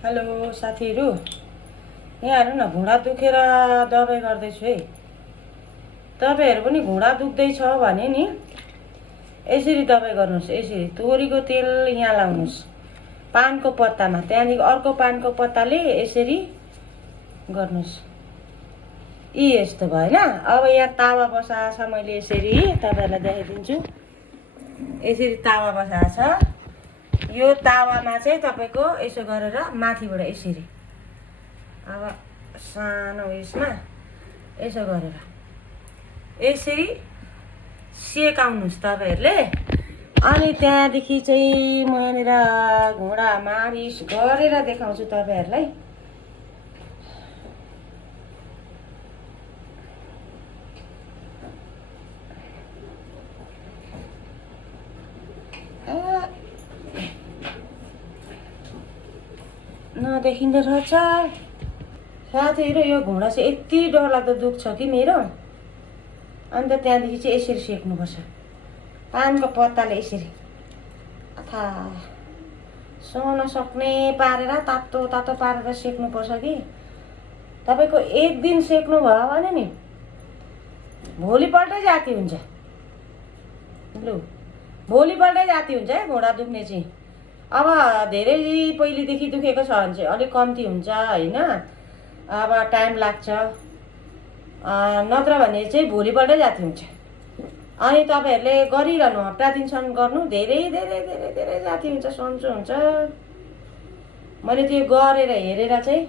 Hello साथीहरू, यहाँ हेर्नु न, घुँडा दुखेर दबाई गर्दैछु है। तपाईँहरू पनि घुँडा दुख्दैछ भने नि यसरी दबाई गर्नुहोस्। यसरी तोरीको तेल यहाँ लाउनुहोस् पानको पत्तामा, त्यहाँदेखि अर्को पानको पत्ताले यसरी गर्नुहोस्। यस्तो भयो होइन। अब यहाँ तावा बसाएको छ, मैले यसरी तपाईँहरूलाई देखाइदिन्छु। यसरी तावा बसाएको छ। यो तावामा चाहिँ तपाईँको यसो गरेर माथिबाट यसरी, अब सानो उयसमा यसो गरेर यसरी सेकाउनुहोस् तपाईँहरूले। अनि त्यहाँदेखि चाहिँ म यहाँनिर घुँडा मालिस गरेर देखाउँछु तपाईँहरूलाई। नदेखिँदो रहेछ साथीहरू, यो घुँडा चाहिँ यति डरलाग्दो दुख्छ कि मेरो। अन्त त्यहाँदेखि चाहिँ यसरी सेक्नुपर्छ पानको पत्ताले, यसरी अथा सुन सक्ने पारेर तातो तातो पारेर सेक्नुपर्छ कि। तपाईँको एक दिन सेक्नु भयो भने नि भोलिपल्टै जाती हुन्छ। लु, भोलिपल्टै जाती हुन्छ है घुँडा दुख्ने चाहिँ। अब धेरै पहिलेदेखि दुखेको छ भने चाहिँ अलिक कम्ती हुन्छ होइन, अब टाइम लाग्छ। नत्र भने चाहिँ भोलिपल्टै जाती हुन्छ। अनि तपाईँहरूले गरिरहनु, हप्ता दिनसम्म गर्नु, धेरै धेरै धेरै धेरै जाती हुन्छ, सन्चो हुन्छ। मैले त्यो गरेर हेरेर चाहिँ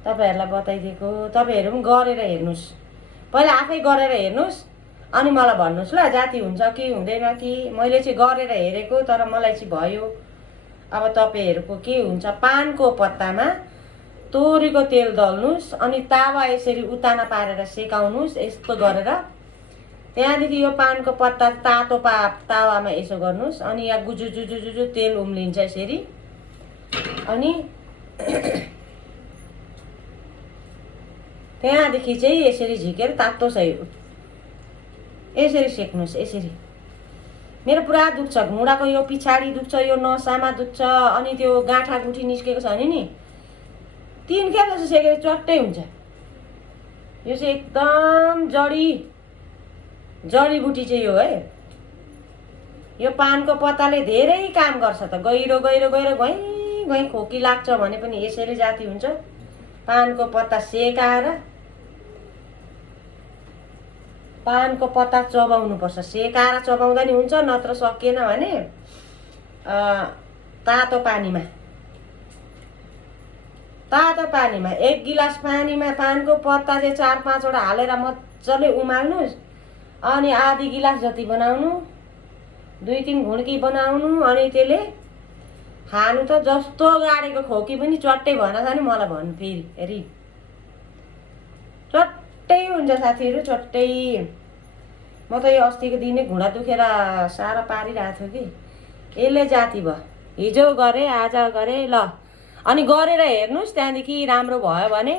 तपाईँहरूलाई बताइदिएको। तपाईँहरू पनि गरेर हेर्नुहोस्, पहिला आफै गरेर हेर्नुहोस् अनि मलाई भन्नुहोस् ल, जाती हुन्छ कि हुँदैन कि। मैले चाहिँ गरेर हेरेको, तर मलाई चाहिँ भयो। अब तपाईँहरूको के हुन्छ, पानको पत्तामा तोरीको तेल दल्नुहोस् अनि तावा यसरी उताना पारेर सेकाउनुहोस् यस्तो गरेर। त्यहाँदेखि यो पानको पत्ता तातो तावामा यसो गर्नुहोस् अनि यहाँ गुजुजुजुजुजु तेल उम्लिन्छ यसरी। अनि त्यहाँदेखि चाहिँ यसरी झिकेर तातो छ यसरी सेक्नुहोस्। यसरी मेरो पुरा दुख्छ घुँडाको, यो पछाडि दुख्छ, यो नसामा दुख्छ, अनि त्यो गाँठा गुठी निस्केको छ भने नि 3 खेप जस्तो सेकेर चट्टै हुन्छ। यो चाहिँ एकदम जडीबुटी चाहिँ यो है। यो पानको पत्ताले धेरै काम गर्छ त। गहिरो गहिरो गहिरो घैँ खोकी लाग्छ भने पनि यसरी जाती हुन्छ। पानको पत्ता सेकाएर पानको पत्ता चबाउनुपर्छ, सेकाएर चबाउँदा नि हुन्छ, नत्र सकिएन भने तातो पानीमा 1 गिलास पानीमा पानको पत्ता चाहिँ 4-5 वटा हालेर मजाले उमाल्नुहोस्। अनि आधी गिलास जति बनाउनु, 2-3 घुड्की बनाउनु, अनि त्यसले खानु त जस्तो गाडेको खोकी पनि चट्टै भएन छ नि मलाई भन्नु। फेरि चट्टै हुन्छ साथीहरू, चट्टै। म त यो अस्तिको दिनै घुँडा दुखेर साह्रो पारिरहेको थियो कि, यसले जाती भयो। हिजो गरेँ, आज गरेँ ल। अनि गरेर हेर्नुहोस्, त्यहाँदेखि राम्रो भयो भने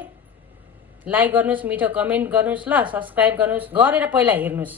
लाइक गर्नुहोस्, मिठो कमेन्ट गर्नुहोस् ल, सब्सक्राइब गर्नुहोस्। गरेर पहिला हेर्नुहोस्।